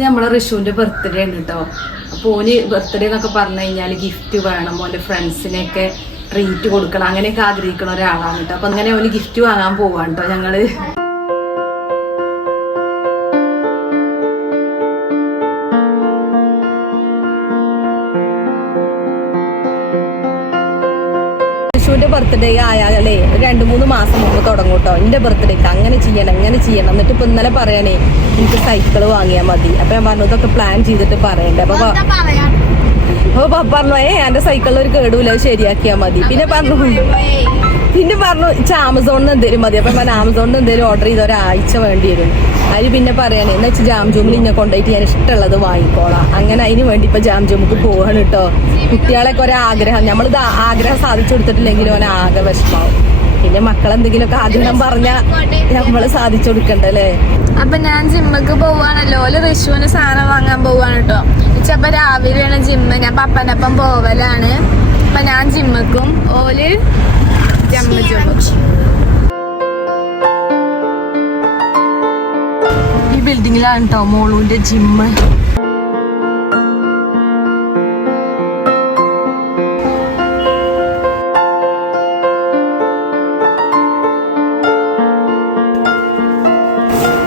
ഇന്ന് നമ്മളെ റിഷുവിന്റെ ബർത്ത്ഡേ ഉണ്ട് കേട്ടോ. അപ്പോൾ ഓന് ബർത്ത്ഡേ എന്നൊക്കെ പറഞ്ഞു കഴിഞ്ഞാൽ ഗിഫ്റ്റ് വേണം, ഓൻ്റെ ഫ്രണ്ട്സിനെയൊക്കെ ട്രീറ്റ് കൊടുക്കണം, അങ്ങനെയൊക്കെ ആഗ്രഹിക്കുന്ന ഒരാളാണ് കേട്ടോ. അപ്പൊ അങ്ങനെ ഓന് ഗിഫ്റ്റ് വാങ്ങാൻ പോവാണ് കേട്ടോ ഞങ്ങള്. ിന്റെ ബർത്ത്ഡേ ആയാലേ 2-3 മാസം മുമ്പ് തുടങ്ങും കേട്ടോ. എന്റെ ബർത്ത്ഡേക്ക് അങ്ങനെ ചെയ്യണം ഇങ്ങനെ ചെയ്യണം. എന്നിട്ട് ഇപ്പൊ ഇന്നലെ പറയണേ എനിക്ക് സൈക്കിള് വാങ്ങിയാൽ മതി. അപ്പൊ ഞാൻ പറഞ്ഞു ഇതൊക്കെ പ്ലാൻ ചെയ്തിട്ട് പറയണ്ടേ. അപ്പൊ പറഞ്ഞു എന്റെ സൈക്കിളിൽ ഒരു കേടുമില്ല, ശരിയാക്കിയാൽ മതി. പിന്നെ പറഞ്ഞു ആമസോണിന് എന്തേലും മതി. അപ്പൊ ഞാൻ ആമസോണിന് എന്തേലും ഓർഡർ ചെയ്ത് ഒരാഴ്ച വേണ്ടി വരും. അതിന് പിന്നെ പറയണേ എന്ന് വെച്ചാൽ ജാം ജൂമിൽ ഇന്നെ കൊണ്ടുപോയിട്ട് ഞാൻ ഇഷ്ടമുള്ളത് വാങ്ങിക്കോളാം. അങ്ങനെ അതിന് വേണ്ടി ഇപ്പൊ ജാം ജൂമുക്ക് പോവാണ് കേട്ടോ. കുട്ടികളൊക്കെ ഒരാഗ്രഹം, നമ്മളിത് ആഗ്രഹം സാധിച്ചു കൊടുത്തിട്ടില്ലെങ്കിലും ആകെ വിഷമാവും. പിന്നെ മക്കളെന്തെങ്കിലുമൊക്കെ ആഗ്രഹം പറഞ്ഞാൽ നമ്മള് സാധിച്ചു കൊടുക്കണ്ടല്ലേ. അപ്പൊ ഞാൻ ജിമ്മക്ക് പോവാണല്ലോ. ഓല് റിഷുവിന് സാധനം വാങ്ങാൻ പോവാണ് കേട്ടോ. ഇച്ചപ്പ രാവിലെയാണ് ജിമ്മ്, ഞാൻ പപ്പനൊപ്പം പോവലാണ്. അപ്പൊ ഞാൻ ജിമ്മക്കും ഓല് ഈ ബിൽഡിങ്ങിലാണ് കേട്ടോ മോളൂന്റെ ജിമ്മ്.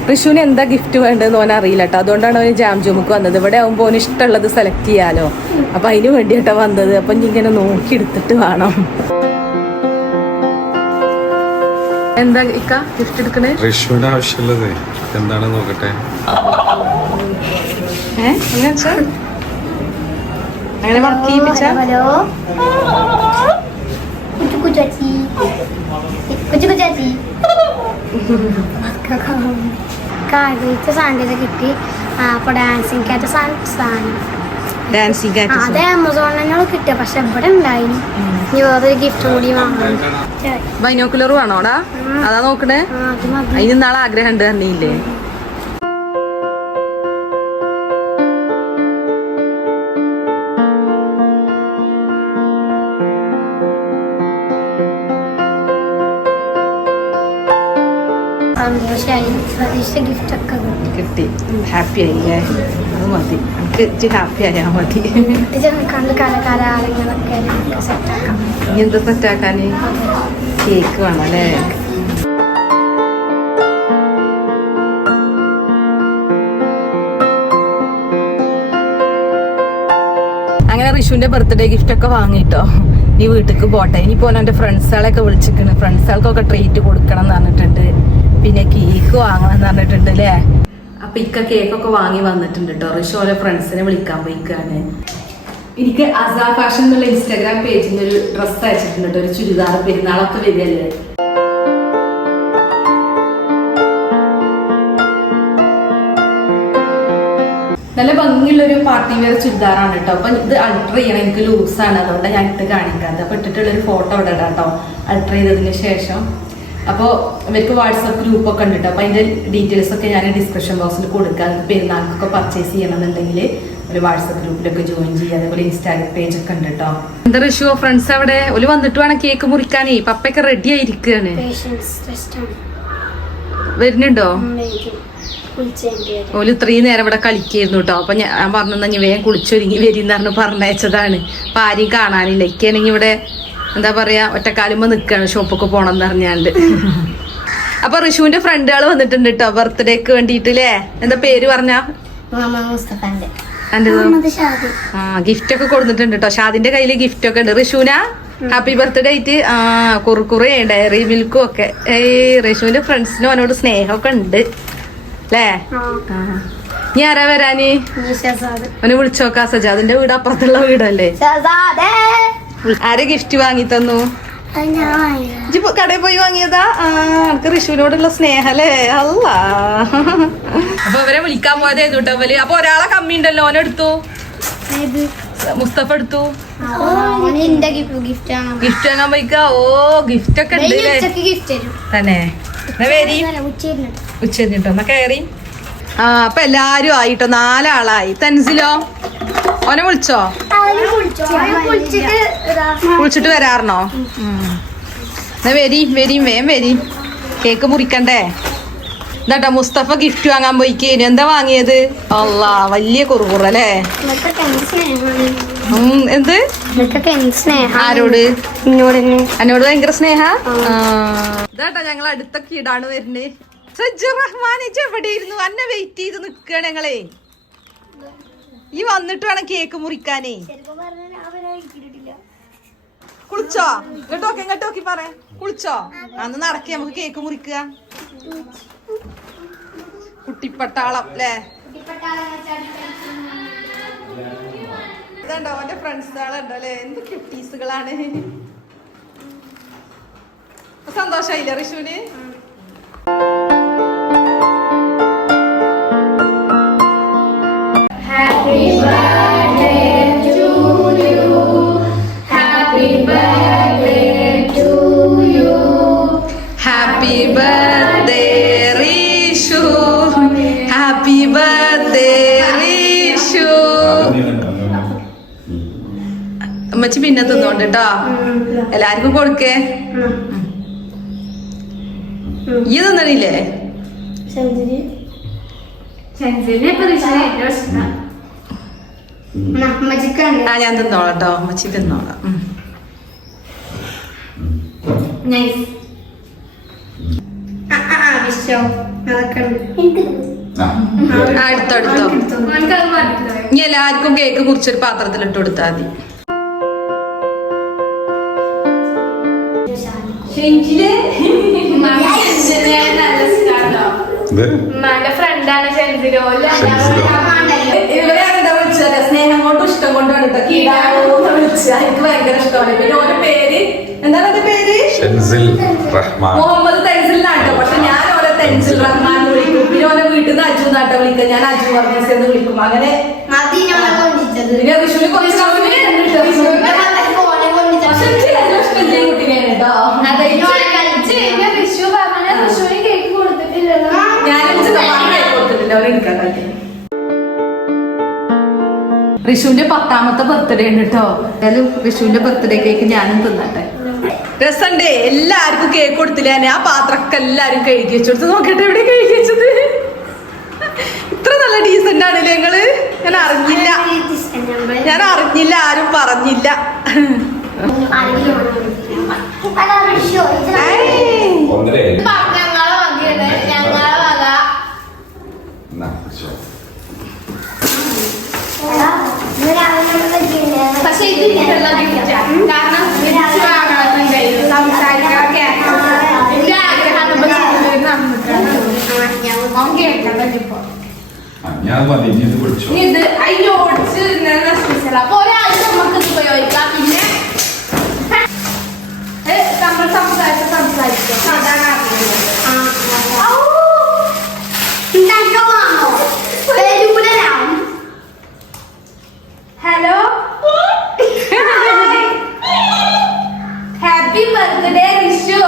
റിഷുവിന് എന്താ ഗിഫ്റ്റ് വേണ്ടതെന്ന് ഓൻ അറിയില്ല കേട്ടോ. അതുകൊണ്ടാണ് അവന് ജാം ജൂമുക്ക് വന്നത്. ഇവിടെ ആകുമ്പോൾ ഓന് ഇഷ്ടമുള്ളത് സെലക്ട് ചെയ്യാലോ. അപ്പൊ അതിന് വേണ്ടിയിട്ടാണ് വന്നത്. അപ്പൊ ഇങ്ങനെ നോക്കി എടുത്തിട്ട് വേണം. എന്താ ഇക്ക ഗിഫ്റ്റ് എടുക്കണേ? റിഷുവിന് ആവശ്യമുള്ളത് എന്താണെന്ന് നോക്കട്ടെ. അങ്ങനെ വർക്ക് ചെയ്യിപ്പിച്ച കിട്ടി. അപ്പൊ ഡാൻസിങ് സാധനം അത് ആമസോണിനോട് കിട്ടിയ, പക്ഷെ ഇവിടെ ഉണ്ടായിരുന്നു. ഇനി വേറൊരു ഗിഫ്റ്റ് കൂടി വാങ്ങാൻ. ബൈനോക്കുലർ വേണോടാ? അതാ നോക്കണേ. അതിന് നാളെ ആഗ്രഹം ഉണ്ട് പറഞ്ഞില്ലേ? ഗിഫ്റ്റ് ഒക്കെ കിട്ടി. ഹാപ്പി ആയില്ലേ? അത് മതി. എനിക്ക് ഹാപ്പി ആയാ മതി. കണ്ട് കലാകാലങ്ങളൊക്കെ സെറ്റാക്കാം. ഇനി എന്താ സെറ്റാക്കാന്? കേക്ക് വേണം അല്ലേ? അങ്ങനെ റിഷുവിന്റെ ബർത്ത്ഡേ ഗിഫ്റ്റ് ഒക്കെ വാങ്ങിട്ടോ. നീ വീട്ടിലേക്ക് പോട്ടെ. ഇനിയിപ്പോ എന്റെ ഫ്രണ്ട്സുകളെയൊക്കെ വിളിച്ചിട്ടുണ്ട്. ഫ്രണ്ട്സുകൾക്കൊക്കെ ട്രീറ്റ് കൊടുക്കണം എന്ന് പറഞ്ഞിട്ടുണ്ട്. പിന്നെ കേക്ക് വാങ്ങണം എന്ന് പറഞ്ഞിട്ടുണ്ട് അല്ലേ? അപ്പൊ ഇക്ക കേക്കൊക്കെ വാങ്ങി വന്നിട്ടുണ്ട് കേട്ടോ. റിഷു ഓരോ ഫ്രണ്ട്സിനെ വിളിക്കാൻ പോയിക്കാണ്. എനിക്ക് അസാ ഫാഷൻ എന്നുള്ള ഇൻസ്റ്റാഗ്രാം പേജിൽ നിന്ന് ഒരു ഡ്രസ്സ് അയച്ചിട്ടുണ്ട് കേട്ടോ. ഒരു ചുരിദാർ. പെരുന്നാളൊക്കെ വരികയല്ലേ. നല്ല ഭംഗിയുള്ളൊരു പാർട്ടി വെയർ ചുരിദാറാണ് കേട്ടോ. അപ്പൊ ഇത് അൾട്ടർ ചെയ്യണം. എനിക്ക് ലൂസാണ്, അതുകൊണ്ട് ഞാൻ ഇട്ട് കാണിക്കാതെ. അപ്പൊ ഇട്ടിട്ടുള്ളൊരു ഫോട്ടോ ഇവിടെ ഇടാം കേട്ടോ, അൾട്ടർ ചെയ്തതിന് ശേഷം. അപ്പോൾ ഇവർക്ക് വാട്സപ്പ് ഗ്രൂപ്പൊക്കെ ഉണ്ട് കേട്ടോ. അപ്പോൾ അതിൻ്റെ ഡീറ്റെയിൽസ് ഒക്കെ ഞാൻ ഡിസ്ക്രിപ്ഷൻ ബോക്സിൽ കൊടുക്കാം. പെരുന്നാൾക്കൊക്കെ പർച്ചേസ് ചെയ്യണമെന്നുണ്ടെങ്കിൽ ഒരു വാട്സപ്പ് ഗ്രൂപ്പിലൊക്കെ ജോയിൻ ചെയ്യുക. അതേപോലെ ഇൻസ്റ്റാഗ്രാം പേജ് ഒക്കെ ഉണ്ട് കേട്ടോ. എന്താ റിഷു ഫ്രണ്ട്സ് അവിടെ ഒരു വന്നിട്ട് വേണം കേക്ക് മുറിക്കാനേ. പപ്പയൊക്കെ റെഡി ആയിരിക്കുകയാണ്. വരുന്നുണ്ടോ? ഓല് ഇത്രയും നേരം ഇവിടെ കളിക്കായിരുന്നു കേട്ടോ. അപ്പൊ ഞാൻ പറഞ്ഞു ഞാൻ വേഗം കുളിച്ചൊരുങ്ങി വരിന്ന് പറഞ്ഞയച്ചതാണ്. അപ്പൊ ആരെയും കാണാനില്ല. ഇക്കാണെങ്കിൽ ഇവിടെ എന്താ പറയാ ഒറ്റക്കാലുമ്പോ നിക്കാണ് ഷോപ്പൊക്കെ പോണെന്ന് പറഞ്ഞാണ്ട്. അപ്പൊ റിഷുവിന്റെ ഫ്രണ്ടുകൾ വന്നിട്ടുണ്ട് കേട്ടോ ബർത്ത്ഡേക്ക് വേണ്ടിട്ടില്ലേ. എന്താ പേര് പറഞ്ഞ? ഗിഫ്റ്റ് ഒക്കെ കൊടുത്തിട്ടുണ്ട് കേട്ടോ. ഷാദിന്റെ കയ്യില് ഗിഫ്റ്റ് ഒക്കെ ഉണ്ട്. റിഷുന ഹാപ്പി ബർത്ത്ഡേ ആയിട്ട് കുറുക്കുറേ ഡയറി മിൽക്കും ഒക്കെ. റിഷുവിന്റെ ഫ്രണ്ട്സിനും അവനോട് സ്നേഹമൊക്കെ ഉണ്ട് അല്ലേ? ഇനി ആരാ വരാന്? അവനെ വിളിച്ചോക്കാ. സജാദിന്റെ വീട് അപ്പുറത്തുള്ള വീടല്ലേ? ആരെ ഗിഫ്റ്റ് വാങ്ങി തന്നു? കടയിൽ പോയി വാങ്ങിയതാ? എനിക്ക് റിഷുവിനോടുള്ള സ്നേഹല്ലേ. അല്ല അപ്പൊ അവരെ വിളിക്കാൻ പോയതായിരുന്നു കേട്ടോ അവര്. അപ്പൊ ഒരാളെ കമ്മി ഉണ്ടല്ലോ, ഓനെടുത്തു. മുസ്തഫ എടുത്തു. ഗിഫ്റ്റ് വാങ്ങാൻ പോയിക്കാ. ഓ ഗിഫ്റ്റ് ഒക്കെ ഉണ്ട് തന്നെ. ഉച്ചരിഞ്ഞിട്ടോ എന്നാ കയറി. അപ്പൊ എല്ലാരും ആയിട്ടോ. 4 ആളായി. തൻസിലോ? ഓനെ വിളിച്ചോ? വിളിച്ചിട്ട് വരാറുന്നോ? എന്നാ വേം വരി. കേക്ക് മുറിക്കണ്ടേ? എന്താ മുസ്തഫ ഗിഫ്റ്റ് വാങ്ങാൻ പോയിക്കേനു. എന്താ വാങ്ങിയത്? അല്ലാ വലിയ കുറുകുറല്ലേ. എന്ത്? ആരോട്? എന്നോട് ഭയങ്കര സ്നേഹ. ഇതാട്ടാ ഞങ്ങൾ അടുത്തൊക്കെ ഇടാണ് വരുന്നത്. സജ്ജുർ റഹ്മാൻ എവിടെയിരുന്നു? അന്നെ വെയിറ്റ് ചെയ്ത് നിക്കാണ് ഞങ്ങളെ. ഈ വന്നിട്ട് വേണം കേക്ക് മുറിക്കാനേ. കുളിച്ചോ? ഇങ്ങോട്ടോക്കി പറയാ. കുളിച്ചോ? അന്ന് നടക്കി നമുക്ക് കേക്ക് മുറിക്കുക. കുട്ടിപ്പട്ടാളം അല്ലേ? ഇതുണ്ടോ അവന്റെ ഫ്രണ്ട്സുകളുണ്ടോ അല്ലേ? എന്ത് ക്യൂട്ടീസുകളാണ്. സന്തോഷായില്ലേ റിഷുവിന്? Happy birthday, Rishu. Happy birthday, Rishu. അമ്മച്ചി പിന്നെ തിന്നോണ്ട് കേട്ടോ. എല്ലാവർക്കും കൊടുക്കേ. ഈ തിന്നണില്ലേ? ആ ഞാൻ തിന്നോളാം കേട്ടോ. അമ്മച്ചി തിന്നോളാം. എടുത്തോ. ഇനി എല്ലാവർക്കും കേക്ക് മുറിച്ചൊരു പാത്രത്തിലിട്ട് കൊടുത്താൽ മതി. ഫ്രണ്ടാണ് ഇവരെ എന്താ വിളിച്ചത്? സ്നേഹം കൊണ്ടും ഇഷ്ടം കൊണ്ടാണ് വിളിച്ചത്. എനിക്ക് ഭയങ്കര ഇഷ്ടമാണ്. പിന്നെ ഓരോ പേര് എന്താണ്? എന്റെ പേര് മുഹമ്മദ് തെൻസിൽ നാട്ടോ. പക്ഷെ ഞാൻ ഓരോ തെൻസിൽ റഹ്മാൻ വിളിക്കും. പിന്നെ ഓരോ വീട്ടിൽ നിന്ന് അജു നാട്ടോ വിളിക്കും. ഞാൻ അജു വർഗീസ് വിളിക്കും. അങ്ങനെ പിന്നെ വിഷുവിന് കുറച്ച് റിഷുവിന്റെ 10ാമത്തെ ബർത്ത്ഡേ ഉണ്ട് കേട്ടോ. എന്തായാലും റിഷുവിന്റെ ബർത്ത്ഡേ കേക്ക് ഞാനും തിന്നട്ടെ. രസണ്ടേ? എല്ലാവർക്കും കേക്ക് കൊടുത്തില്ല. ഞാൻ ആ പാത്രമൊക്കെ എല്ലാരും കഴുകി വെച്ചെടുത്ത്. നോക്കട്ടെ എവിടെ കഴുകി വെച്ചത്. ഇത്ര നല്ല ഡീസന്റ് ആണല്ലേ നിങ്ങള്? ഞാൻ അറിഞ്ഞില്ല. ആരും പറഞ്ഞില്ല. പക്ഷെ ഇത് കാരണം ഇത് അതിനോടിച്ച് അപ്പൊ ഒരാഴ്ച നമുക്ക് ഉപയോഗിക്കാം. പിന്നെ നമ്മൾ സംസാരിക്കും സാധാരണ. Hello, happy birthday Rishu.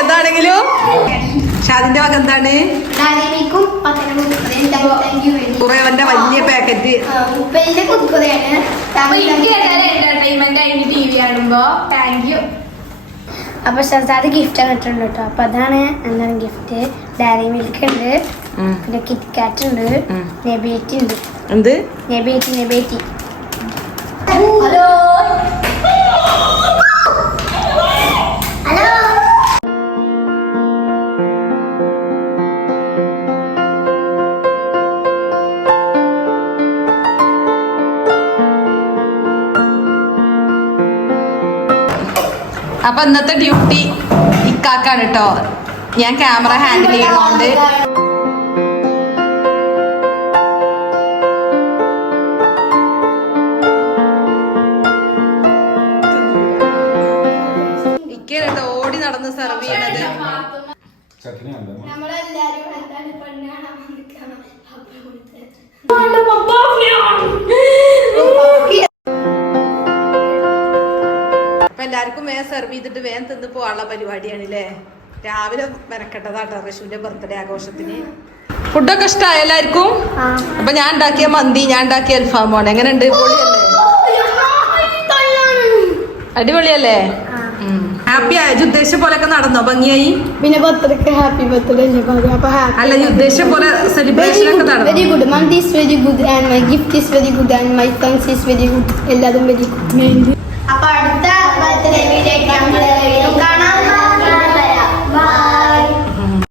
ഏതാണെങ്കിലും ഷാദിന്റെ വക എന്താണ്? കുറേവന്റെ വലിയ പാക്കറ്റ്. അപ്പൊ ഷാദ് ഗിഫ്റ്റ് കിട്ടുന്നുണ്ട് കേട്ടോ. അപ്പൊ അതാണ് എന്താണ് ഗിഫ്റ്റ്. ഡയറി മിൽക്ക് ഉണ്ട്, പിന്നെ കിറ്റ്കാറ്റ് ഉണ്ട്, നെബേറ്റി ഉണ്ട്. എന്ത് നെബേറ്റി? ഹലോ അപ്പൊ ഇന്നത്തെ ഡ്യൂട്ടി ഇക്കാക്കാണ് കേട്ടോ. ഞാൻ ക്യാമറ ഹാൻഡിൽ ചെയ്യണോണ്ട് ഇക്കാണ് കേട്ടോ ഓടി നടന്ന് സെർവ് ചെയ്യണത്. ചട്നി നമ്മളെല്ലാരും അപ്പൊ എല്ലാവർക്കും വേഗം സെർവ് ചെയ്തിട്ട് വേഗം തിന്ന് പോകാനുള്ള പരിപാടിയാണ് അല്ലേ. രാവിലെ മെനക്കെട്ടതാട്ടോ ഋഷുവിന്റെ ബർത്ത്ഡേ ആഘോഷത്തിന്. ഫുഡൊക്കെ ഇഷ്ടമായ എല്ലാവർക്കും? അപ്പൊ ഞാൻ ഉണ്ടാക്കിയ മന്തി, ഞാൻ ഉണ്ടാക്കിയ അൽഫാമാണ്. എങ്ങനെയുണ്ട്? അടിപൊളിയല്ലേ? ഹാപ്പി ആയോ? ഉദ്ദേശിച്ച പോലൊക്കെ നടന്നോ? ഭംഗിയായി? പിന്നെ ബർത്ത്ഡേക്ക് ഹാപ്പി ബർത്ത്ഡേ അല്ല, ഉദ്ദേശിച്ച പോലെ സെലിബ്രേഷൻ ഒക്കെ നടന്നു. Very good. Mandi is very good and my gift is very good and my thanks is very good. എല്ലാതും വെരി ഗുഡ്. അപ്പൊ അടുത്ത ബർത്ത്ഡേ വീഡിയോ